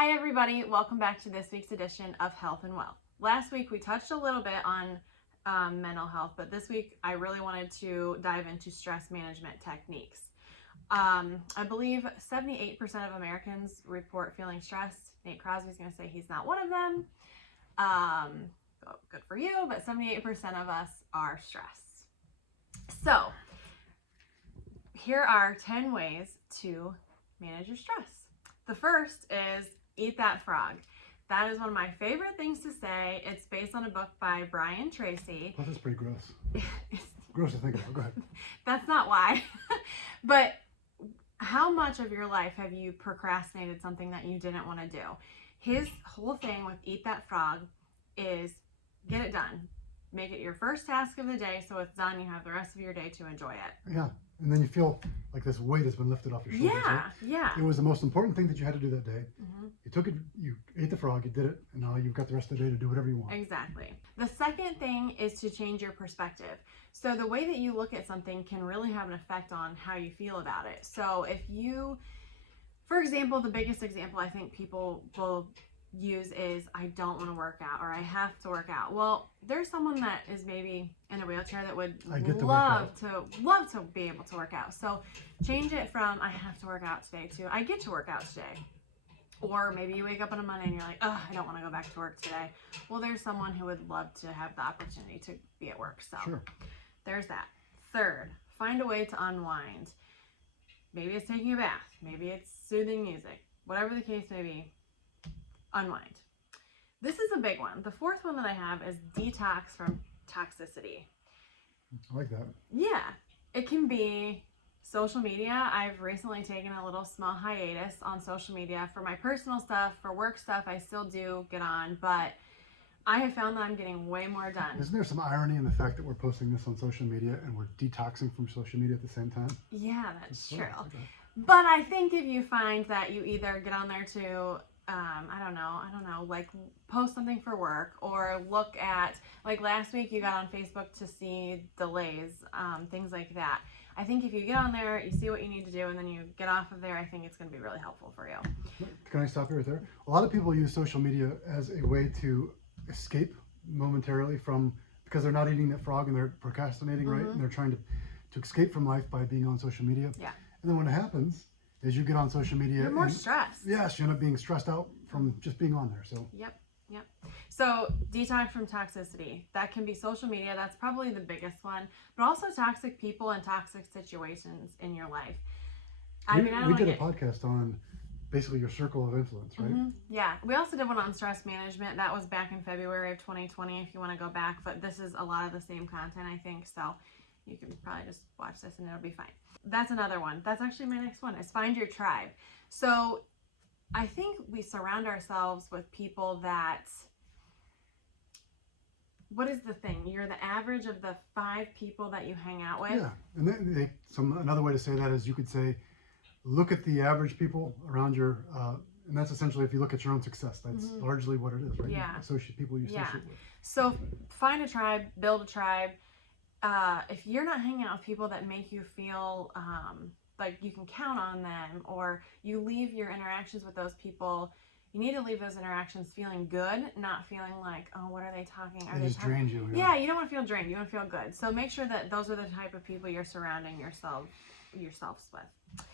Hi everybody, welcome back to this week's edition of Health and Wealth. Last week we touched a little bit on mental health, but this week I really wanted to dive into stress management techniques. I believe 78% of Americans report feeling stressed. Nate Crosby's going to say he's not one of them. Good for you, but 78% of us are stressed. So here are 10 ways to manage your stress. The first is eat that frog. That is one of my favorite things to say. It's based on a book by Brian Tracy. Well, that's pretty gross. Gross to think about. Go ahead. That's not why. But how much of your life have you procrastinated something that you didn't want to do? His whole thing with eat that frog is get it done. Make it your first task of the day so it's done. You have the rest of your day to enjoy it. Yeah. And then you feel like this weight has been lifted off your shoulders. Yeah, right? yeah. It was the most important thing that you had to do that day. Mm-hmm. You took it, you ate the frog, you did it, and now you've got the rest of the day to do whatever you want. Exactly. The second thing is to change your perspective. So the way that you look at something can really have an effect on how you feel about it. So if you, for example, the biggest example I think people will use is I don't want to work out or I have to work out. Well, there's someone that is maybe in a wheelchair that would love to be able to work out. So change it from I have to work out today to I get to work out today. Or maybe you wake up on a Monday and you're like, oh, I don't want to go back to work today. Well, there's someone who would love to have the opportunity to be at work. So sure. There's that. Third, find a way to unwind. Maybe it's taking a bath. Maybe it's soothing music. Whatever the case may be, unwind. This is a big one. The fourth one that I have is detox from toxicity. I like that. Yeah. It can be social media. I've recently taken a little small hiatus on social media for my personal stuff. For work stuff, I still do get on, but I have found that I'm getting way more done. Isn't there some irony in the fact that we're posting this on social media and we're detoxing from social media at the same time? Yeah, that's true. Okay. But I think if you find that you either get on there to I don't know, like post something for work or look at, like last week you got on Facebook to see delays, things like that. I think if you get on there, you see what you need to do, and then you get off of there, I think it's going to be really helpful for you. Can I stop you right there? A lot of people use social media as a way to escape momentarily from, because they're not eating that frog and they're procrastinating, right? And they're trying to escape from life by being on social media. Yeah. And then when it happens, is you get on social media. You're more stressed. Yes, you end up being stressed out from just being on there. So. Yep. So detox from toxicity. That can be social media. That's probably the biggest one. But also toxic people and toxic situations in your life. We did a podcast on basically your circle of influence, right? Yeah. We also did one on stress management. That was back in February of 2020 if you want to go back. But this is a lot of the same content, I think. So you can probably just watch this and it'll be fine. That's another one. That's actually my next one is find your tribe. So I think we surround ourselves with people that, what is the thing? You're the average of the 5 people that you hang out with. Yeah, and another way to say that is you could say, look at the average people around your, and that's essentially if you look at your own success, that's largely what it is, right? Yeah. People you associate with. So find a tribe, build a tribe. If you're not hanging out with people that make you feel like you can count on them, or you leave your interactions with those people, you need to leave those interactions feeling good, not feeling like, oh, what are they talking? They just drain you. Yeah, you don't want to feel drained. You want to feel good. So make sure that those are the type of people you're surrounding yourselves with.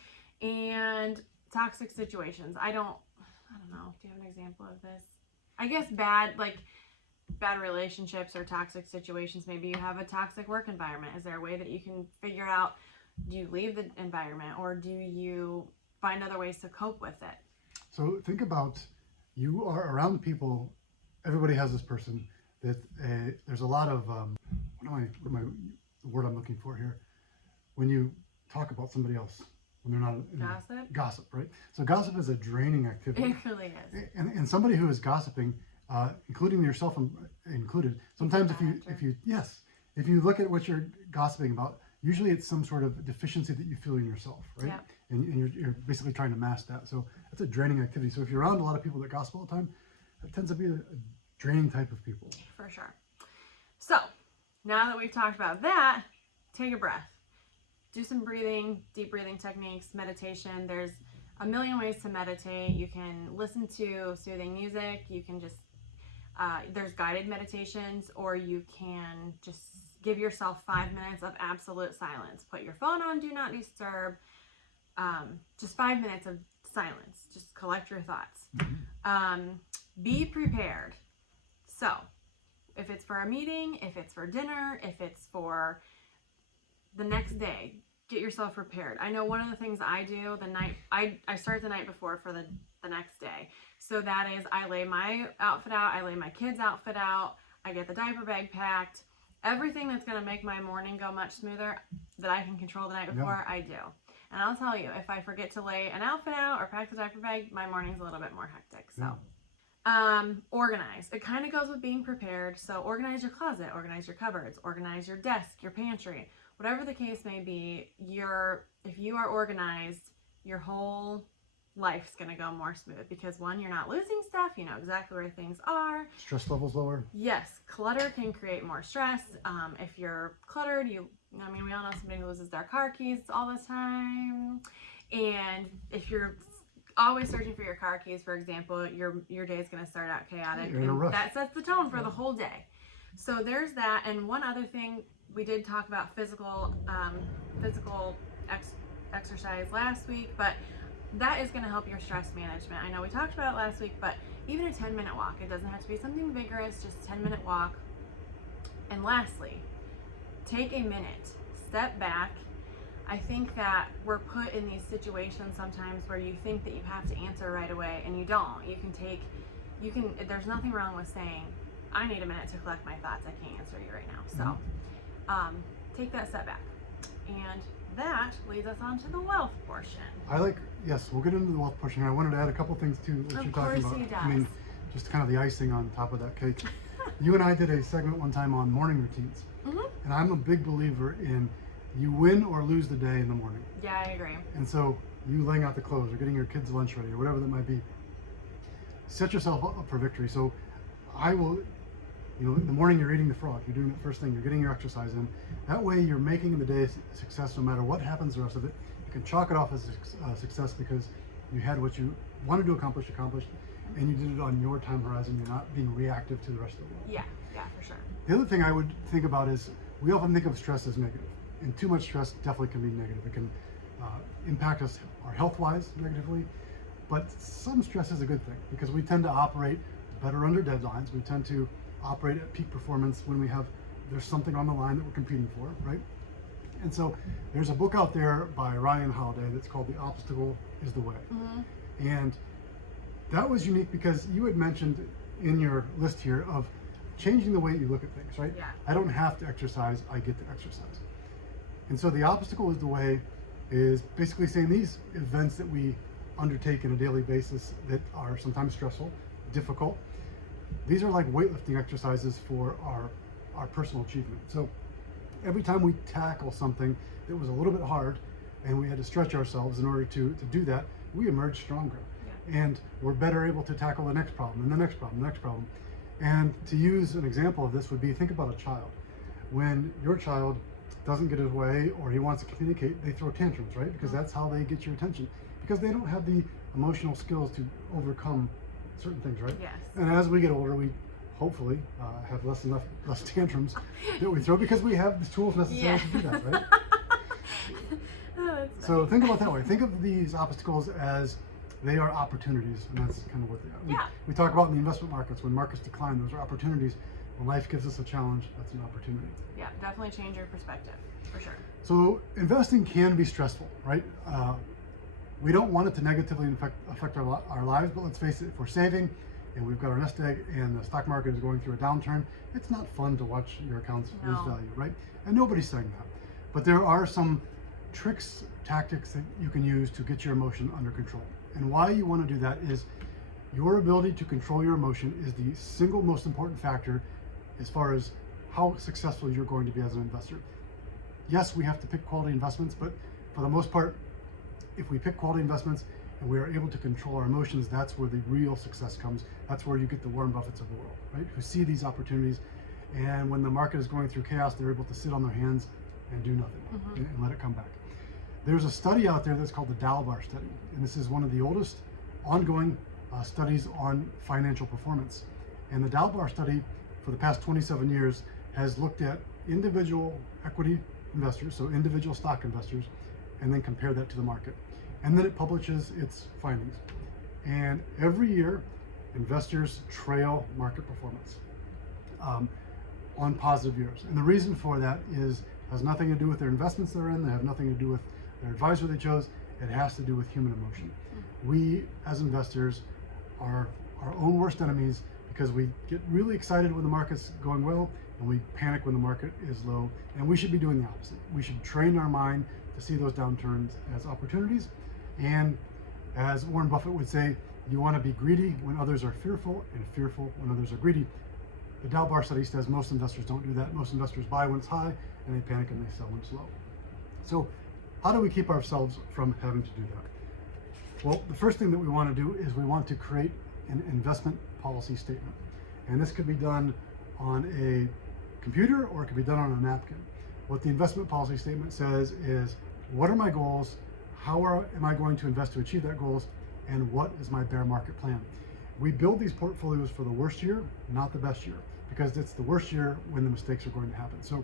And toxic situations. I don't know. Do you have an example of this? I guess bad relationships or toxic situations. Maybe you have a toxic work environment. Is there a way that you can figure out, do you leave the environment or do you find other ways to cope with it? So think about, you are around people, everybody has this person that there's a lot of, the word I'm looking for here, when you talk about somebody else, when they're not gossip, right? So gossip is a draining activity. It really is. And somebody who is gossiping, including yourself included, sometimes if you look at what you're gossiping about, usually it's some sort of deficiency that you feel in yourself, right? Yeah. And you're basically trying to mask that. So that's a draining activity. So if you're around a lot of people that gossip all the time, that tends to be a draining type of people. For sure. So now that we've talked about that, take a breath. Do some breathing, deep breathing techniques, meditation. There's a million ways to meditate. You can listen to soothing music. You can just, there's guided meditations, or you can just give yourself 5 minutes of absolute silence. Put your phone on, do not disturb. Just 5 minutes of silence. Just collect your thoughts. Be prepared. So, if it's for a meeting, if it's for dinner, if it's for the next day, get yourself prepared. I know one of the things I do the night, I start the night before for the next day. So that is, I lay my outfit out, I lay my kids' outfit out, I get the diaper bag packed. Everything that's going to make my morning go much smoother that I can control the night before, I do. And I'll tell you, if I forget to lay an outfit out or pack the diaper bag, my morning's a little bit more hectic. So, organize. It kind of goes with being prepared. So organize your closet, organize your cupboards, organize your desk, your pantry, whatever the case may be. If you are organized, your whole life's going to go more smooth, because one, you're not losing stuff. You know exactly where things are. Stress levels lower. Yes. Clutter can create more stress. If you're cluttered, we all know somebody who loses their car keys all the time. And if you're always searching for your car keys, for example, your day is going to start out chaotic. You're in a rush. That sets the tone for the whole day. So there's that. And one other thing, we did talk about physical exercise last week, but that is going to help your stress management. I know we talked about it last week, but even a 10-minute walk. It doesn't have to be something vigorous, just a 10-minute walk. And lastly, take a minute, step back. I think that we're put in these situations sometimes where you think that you have to answer right away, and you don't. There's nothing wrong with saying, I need a minute to collect my thoughts. I can't answer you right now. So take that step back. And that leads us on to the wealth portion. Yes, we'll get into the wealth portion. I wanted to add a couple things to what you're talking about. Of course he does. I mean, just kind of the icing on top of that cake. You and I did a segment one time on morning routines. And I'm a big believer in you win or lose the day in the morning. Yeah, I agree. And so you laying out the clothes or getting your kids' lunch ready or whatever that might be, set yourself up for victory. So I will, in the morning you're eating the frog, you're doing it first thing, you're getting your exercise in. That way you're making the day a success no matter what happens the rest of it. You can chalk it off as a success because you had what you wanted to accomplish, and you did it on your time horizon. You're not being reactive to the rest of the world. Yeah, for sure. The other thing I would think about is we often think of stress as negative, and too much stress definitely can be negative. It can impact us our health-wise negatively, but some stress is a good thing because we tend to operate better under deadlines. We tend to operate at peak performance when there's something on the line that we're competing for, right? And so there's a book out there by Ryan Holiday that's called The Obstacle is the Way. And that was unique because you had mentioned in your list here of changing the way you look at things, right? Yeah. I don't have to exercise, I get to exercise. And so the obstacle is the way is basically saying these events that we undertake on a daily basis that are sometimes stressful, difficult, these are like weightlifting exercises for our personal achievement. So every time we tackle something that was a little bit hard and we had to stretch ourselves in order to do that, we emerge stronger. And we're better able to tackle the next problem and the next problem, the next problem. And to use an example of this would be, think about a child. When your child doesn't get his way or he wants to communicate, they throw tantrums, right? Because that's how they get your attention. Because they don't have the emotional skills to overcome certain things, right? Yes. And as we get older, we hopefully have less tantrums that we throw because we have the tools necessary to do that, right? So think about it that way. Think of these obstacles as they are opportunities, and that's kind of what they are. We talk about in the investment markets, when markets decline, those are opportunities. When life gives us a challenge, that's an opportunity. Yeah, definitely change your perspective, for sure. So investing can be stressful, right? We don't want it to negatively affect our lives, but let's face it, if we're saving and we've got our nest egg and the stock market is going through a downturn, it's not fun to watch your accounts lose value, right? And nobody's saying that. But there are some tricks, tactics that you can use to get your emotion under control. And why you want to do that is your ability to control your emotion is the single most important factor as far as how successful you're going to be as an investor. Yes, we have to pick quality investments, but for the most part, if we pick quality investments and we are able to control our emotions, that's where the real success comes. That's where you get the Warren Buffetts of the world, right? Who see these opportunities, and when the market is going through chaos, they're able to sit on their hands and do nothing and let it come back. There's a study out there that's called the Dalbar Study, and this is one of the oldest ongoing studies on financial performance. And the Dalbar Study, for the past 27 years, has looked at individual equity investors, so individual stock investors, and then compared that to the market. And then it publishes its findings. And every year, investors trail market performance on positive years. And the reason for that has nothing to do with their investments they're in, they have nothing to do with their advisor they chose, it has to do with human emotion. We, as investors, are our own worst enemies because we get really excited when the market's going well and we panic when the market is low, and we should be doing the opposite. We should train our mind to see those downturns as opportunities, and as Warren Buffett would say, you want to be greedy when others are fearful and fearful when others are greedy. The Dalbar Study says most investors don't do that. Most investors buy when it's high and they panic and they sell when it's low. So how do we keep ourselves from having to do that? Well, the first thing that we want to do is we want to create an investment policy statement. And this could be done on a computer or it could be done on a napkin. What the investment policy statement says is, what are my goals? How am I going to invest to achieve that goals? And what is my bear market plan? We build these portfolios for the worst year, not the best year, because it's the worst year when the mistakes are going to happen. So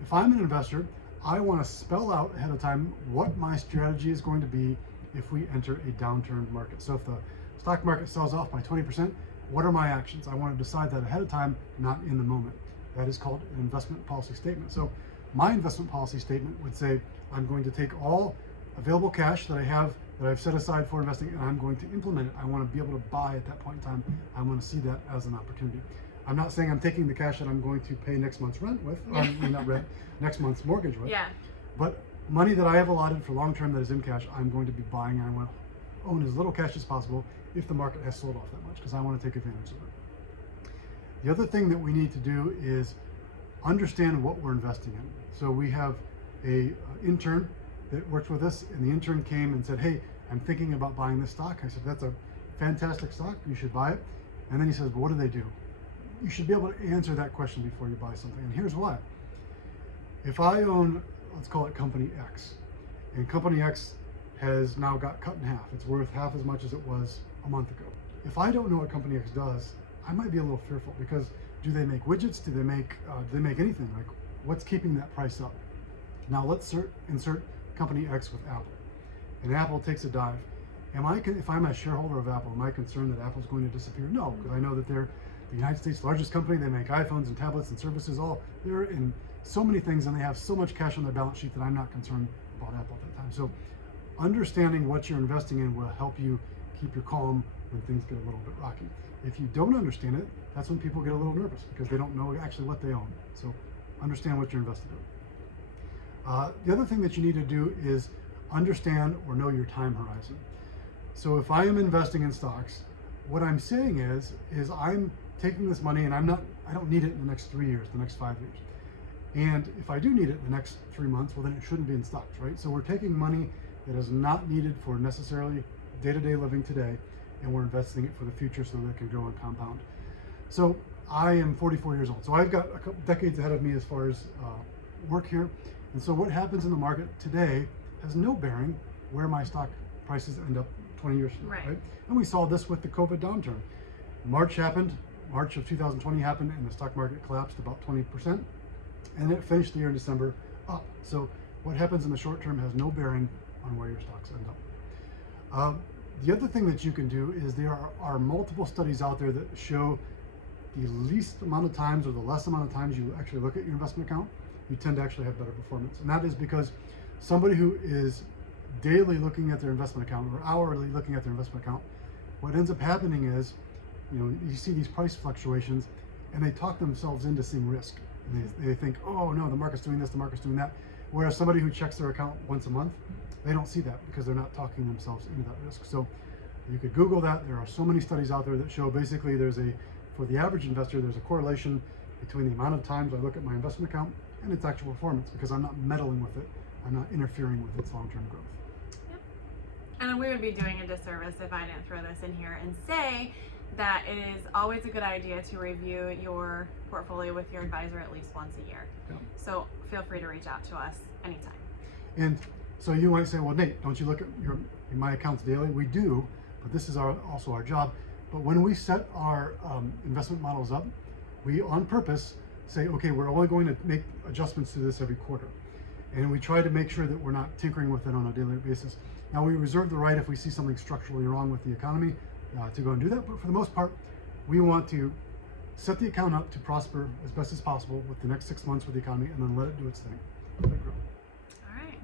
if I'm an investor, I want to spell out ahead of time what my strategy is going to be if we enter a downturn market. So if the stock market sells off by 20%, what are my actions? I want to decide that ahead of time, not in the moment. That is called an investment policy statement. So my investment policy statement would say, I'm going to take all available cash that I have, that I've set aside for investing, and I'm going to implement it. I want to be able to buy at that point in time. I want to see that as an opportunity. I'm not saying I'm taking the cash that I'm going to pay next month's rent with, or not rent, next month's mortgage with. Yeah. But money that I have allotted for long term that is in cash, I'm going to be buying, and I want to own as little cash as possible if the market has sold off that much, because I want to take advantage of it. The other thing that we need to do is understand what we're investing in. So we have a intern that worked with us, and the intern came and said, hey, I'm thinking about buying this stock. I said, that's a fantastic stock, you should buy it. And then he says, well, what do they do? You should be able to answer that question before you buy something, and here's why. If I own, let's call it Company X, and Company X has now got cut in half, it's worth half as much as it was a month ago. If I don't know what Company X does, I might be a little fearful, because do they make widgets? Do they make anything? Like, what's keeping that price up? Now let's insert Company X with Apple, and Apple takes a dive. If I'm a shareholder of Apple, am I concerned that Apple's going to disappear? No, because I know that they're the United States' largest company. They make iPhones and tablets and services. They're in so many things, and they have so much cash on their balance sheet that I'm not concerned about Apple at that time. So understanding what you're investing in will help you keep your calm when things get a little bit rocky. If you don't understand it, that's when people get a little nervous, because they don't know actually what they own. So understand what you're invested in. The other thing that you need to do is understand or know your time horizon. So if I am investing in stocks, what I'm saying is I'm taking this money and I don't need it in the next 3 years, the next 5 years. And if I do need it in the next 3 months, well, then it shouldn't be in stocks, right? So we're taking money that is not needed for necessarily day-to-day living today, and we're investing it for the future so that it can grow and compound. So I am 44 years old. So I've got a couple decades ahead of me as far as work here. And so what happens in the market today has no bearing where my stock prices end up 20 years from now, right? And we saw this with the COVID downturn. March of 2020 happened, and the stock market collapsed about 20%, and it finished the year in December up. So what happens in the short term has no bearing on where your stocks end up. The other thing that you can do is there are multiple studies out there that show the least amount of times or the less amount of times you actually look at your investment account, you tend to actually have better performance. And that is because somebody who is daily looking at their investment account or hourly looking at their investment account, what ends up happening is, you see these price fluctuations and they talk themselves into seeing risk. And they think, oh no, the market's doing this, the market's doing that. Whereas somebody who checks their account once a month, they don't see that because they're not talking themselves into that risk. So you could Google that. There are so many studies out there that show basically for the average investor, there's a correlation between the amount of times I look at my investment account and its actual performance, because I'm not meddling with it. I'm not interfering with its long-term growth. Yep. And we would be doing a disservice if I didn't throw this in here and say that it is always a good idea to review your portfolio with your advisor at least once a year. Yeah. So feel free to reach out to us anytime. And So you might say, well, Nate, don't you look at my accounts daily? We do, but this is also our job. But when we set our investment models up, we on purpose say, okay, we're only going to make adjustments to this every quarter. And we try to make sure that we're not tinkering with it on a daily basis. Now, we reserve the right if we see something structurally wrong with the economy to go and do that. But for the most part, we want to set the account up to prosper as best as possible with the next 6 months with the economy, and then let it do its thing. Let it grow. All right.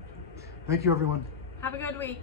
Thank you, everyone. Have a good week.